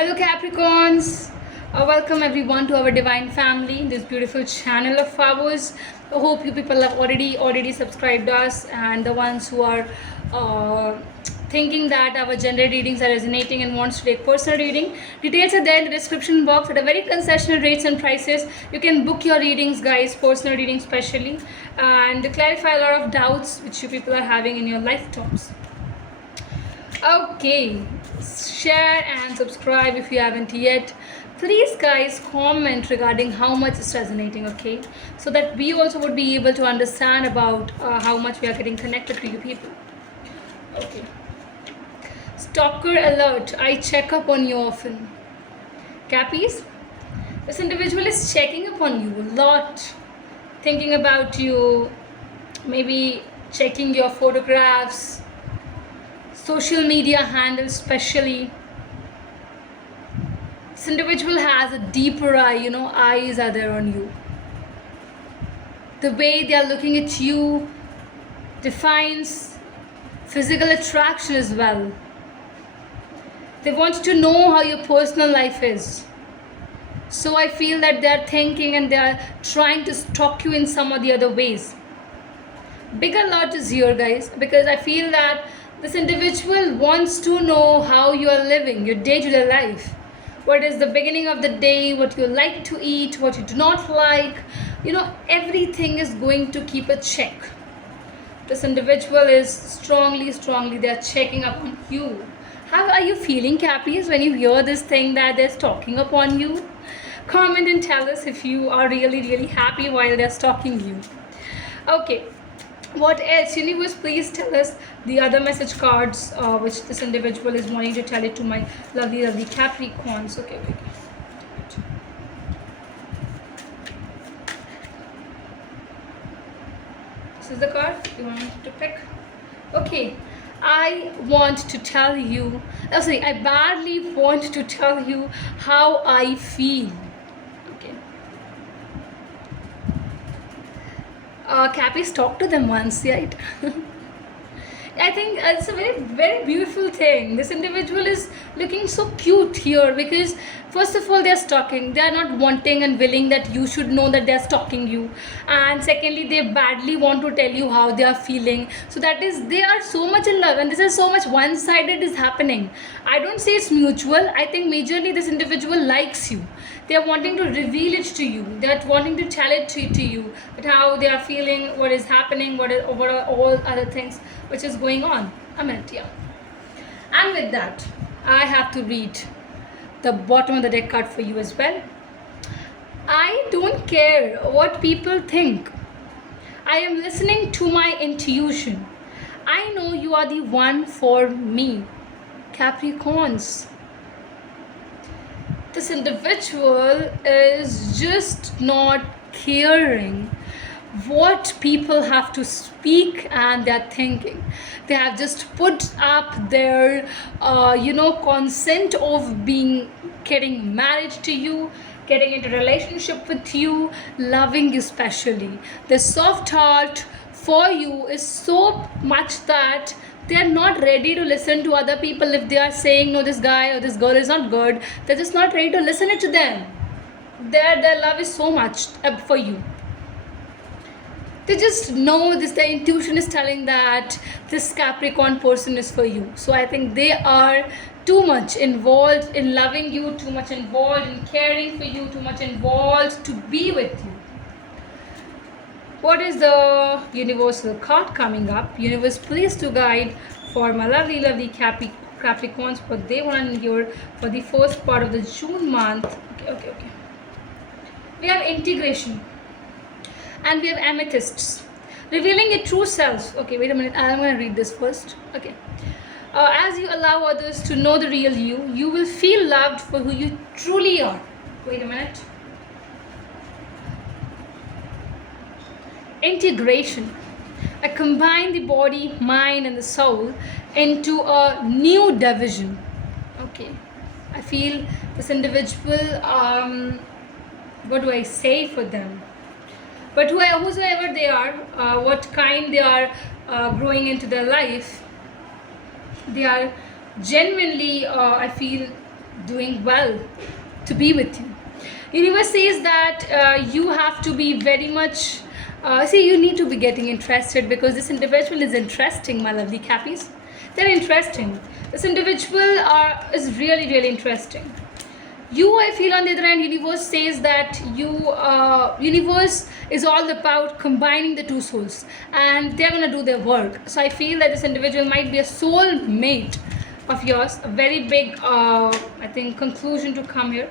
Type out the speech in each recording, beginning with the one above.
Hello, Capricorns. Welcome everyone to our divine family, this beautiful channel of ours. I hope you people have already subscribed us, and the ones who are thinking that our general readings are resonating and wants to take personal reading. Details are there in the description box at a very concessional rates and prices. You can book your readings, guys, personal readings especially, and clarify a lot of doubts which you people are having in your lifetimes. Okay, share and subscribe if you haven't yet. Please guys comment regarding how much is resonating, okay, so that we also would be able to understand about how much we are getting connected to you people. Okay, stalker alert, I check up on you often. Cappies, this individual is checking up on you a lot, thinking about you, maybe checking your photographs, social media handles especially. This individual has a deeper eye, eyes are there on you. The way they are looking at you defines physical attraction as well. They want to know how your personal life is. So I feel that they are thinking and they are trying to stalk you in some or the other ways. Big alert is here, guys, because I feel that this individual wants to know how you are living your day-to-day life. What is the beginning of the day, what you like to eat, what you do not like. Everything is going to keep a check. This individual is strongly, they are checking up on you. How are you feeling, Cappies, when you hear this thing that they're stalking upon you? Comment and tell us if you are really happy while they're stalking you. Okay. What else? Universe, please tell us the other message cards which this individual is wanting to tell it to my lovely Capricorns. Okay. This is the card you want to pick. Okay, I want to tell you, I badly want to tell you how I feel. Cappies, talk to them once, right? I think it's a very beautiful thing. This individual is looking so cute here because first of all, they're stalking. They are not wanting and willing that you should know that they're stalking you. And secondly, they badly want to tell you how they are feeling. So that is, they are so much in love, and this is so much one-sided is happening. I don't say it's mutual. I think majorly this individual likes you. They are wanting to reveal it to you. They are wanting to tell it to you, that how they are feeling, what is happening, what are all other things which is going on. A minute, yeah. And with that, I have to read the bottom of the deck card for you as well. I don't care what people think. I am listening to my intuition. I know you are the one for me. Capricorns. This individual is just not caring what people have to speak and they're thinking. They have just put up their consent of getting married to you, getting into relationship with you, loving you specially. The soft heart for you is so much that they are not ready to listen to other people if they are saying no, this guy or this girl is not good. They're just not ready to listen it to them. Their love is so much for you. They just know this, their intuition is telling that this Capricorn person is for you. So I think they are too much involved in loving you, too much involved in caring for you, too much involved to be with you. What is the universal card coming up? Universe, please to guide for my lovely Capricorns, what they want to endure for the first part of the June month. Okay. We have integration. And we have amethysts, revealing your true self. Okay, wait a minute. I'm going to read this first. Okay. As you allow others to know the real you, you will feel loved for who you truly are. Wait a minute. Integration. I combine the body, mind, and the soul into a new division. Okay. I feel this individual, what do I say for them? But whosoever they are, what kind they are growing into their life, they are genuinely, I feel, doing well to be with you. Universe says that you have to be very much see, you need to be getting interested, because this individual is interesting, my lovely Cappies. They're interesting. This individual is really, really interesting. You, I feel, on the other hand, universe says that universe is all about combining the two souls, and they're gonna do their work. So I feel that this individual might be a soul mate of yours. A very big I think conclusion to come here.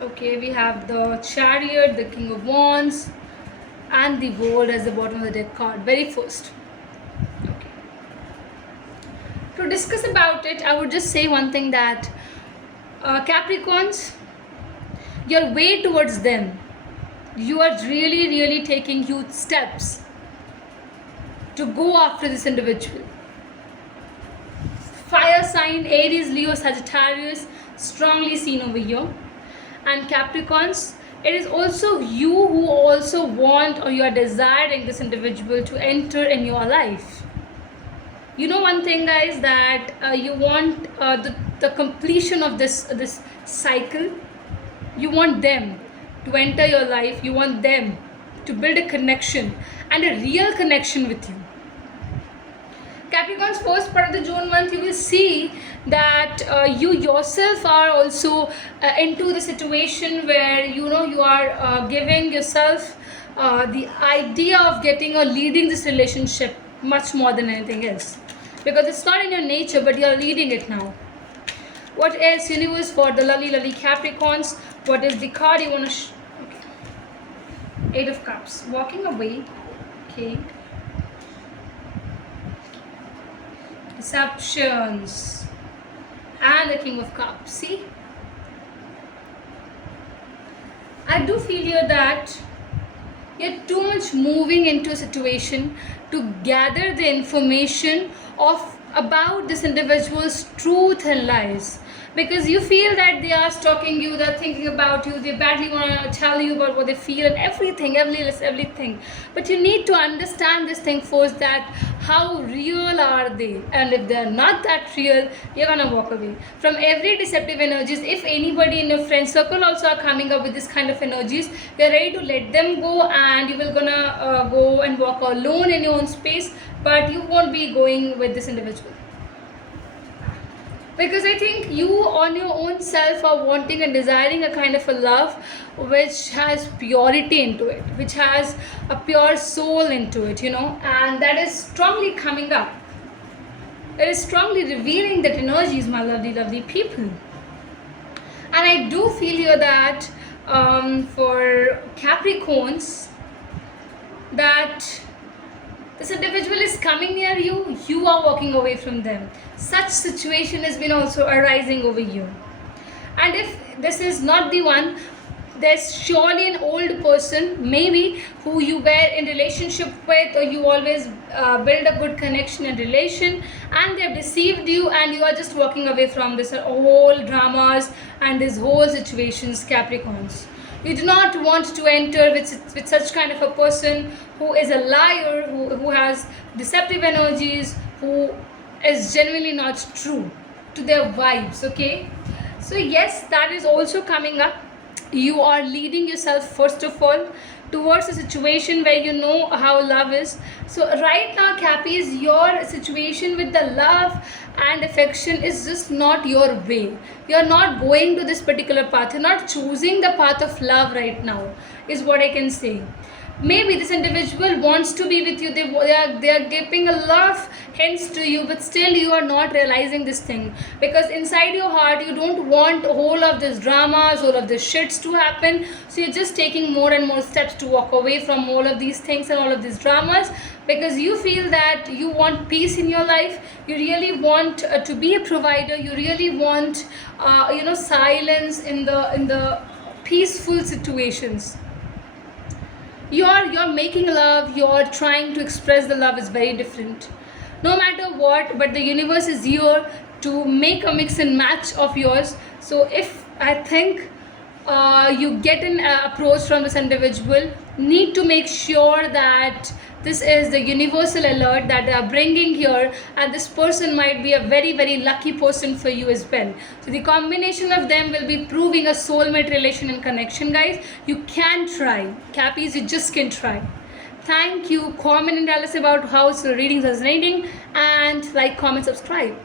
Okay, we have the Chariot, the King of Wands, and the World as the bottom of the deck card, very first. Okay. To discuss about it, I would just say one thing, that Capricorns, your way towards them, you are really, really taking huge steps to go after this individual. Fire sign, Aries, Leo, Sagittarius, strongly seen over here. And Capricorns, it is also you who also want, or you are desiring this individual to enter in your life. You know one thing, guys, that you want the completion of this cycle. You want them to enter your life. You want them to build a connection, and a real connection with you. Capricorn's first part of the June month, you will see that you yourself are also into the situation where you are giving yourself the idea of getting or leading this relationship much more than anything else, because it's not in your nature, but you are leading it now. What else, universe, for the lovely Capricorns? What is the card you want to okay. Eight of Cups, walking away. Okay. Deceptions, and the King of Cups. See, I do feel here that you're too much moving into a situation to gather the information of about this individual's truth and lies, because you feel that they are stalking you, they're thinking about you, they badly want to tell you about what they feel and everything. But you need to understand this thing first, that how real are they, and if they're not that real, you're gonna walk away from every deceptive energies. If anybody in your friend circle also are coming up with this kind of energies, you're ready to let them go, and you will gonna go and walk alone in your own space, but you won't be going with this individual. Because I think you on your own self are wanting and desiring a kind of a love which has purity into it, which has a pure soul into it, and that is strongly coming up. It is strongly revealing that energies, my lovely people. And I do feel here that for Capricorns, that this individual is coming near you, you are walking away from them. Such situation has been also arising over you. And if this is not the one, there's surely an old person, maybe, who you were in relationship with, or you always build a good connection and relation, and they have deceived you, and you are just walking away from this whole dramas and these whole situations, Capricorns. You do not want to enter with such kind of a person who is a liar, who has deceptive energies, who is genuinely not true to their vibes, okay? So yes, that is also coming up. You are leading yourself, first of all, towards a situation where you know how love is. So right now, Cappies, your situation with the love and affection is just not your way. You're not going to this particular path. You're not choosing the path of love right now, is what I can say. Maybe this individual wants to be with you, they are giving a lot of hints to you, but still you are not realizing this thing, because inside your heart you don't want all of these dramas, all of these shits to happen. So you're just taking more and more steps to walk away from all of these things and all of these dramas, because you feel that you want peace in your life. You really want to be a provider. You really want silence in the peaceful situations. You're making love, you're trying to express the love is very different. No matter what, but the universe is here to make a mix and match of yours. So if I think you get an approach from this individual, need to make sure that this is the universal alert that they are bringing here, and this person might be a very very lucky person for you as well. So the combination of them will be proving a soulmate relation and connection, guys. You can try, Cappies, you just can try. Thank you. Comment and tell us about how readings are resonating, and like, comment, subscribe.